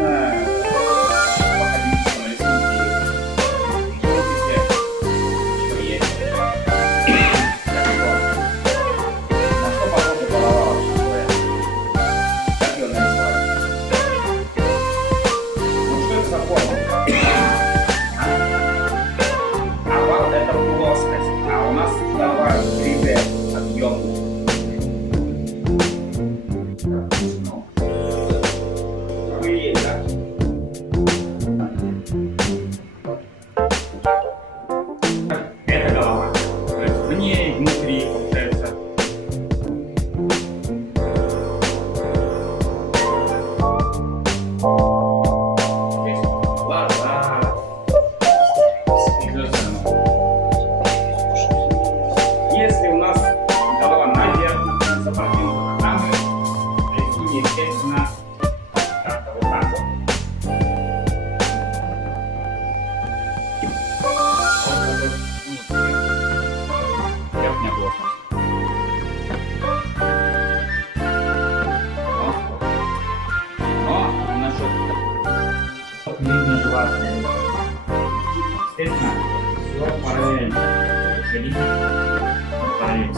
нужно походить по рисунке. Что есть. На что похожа голова вообще твоя? Как ее нарисовать? Ну что это за форма? Овал — это плоскость, а у нас голова 3D, объемная. Ну, охуеть, да? Это голова. То есть в ней, внутри, получается. Здесь глаза. Если у нас голова наверх, например, запротивлена, там же рисуем, естественно, как-то вот так вот. Верхняя плоскость. Но насчет видно желательно. Естественно, все параллельно. Ходить параллельно.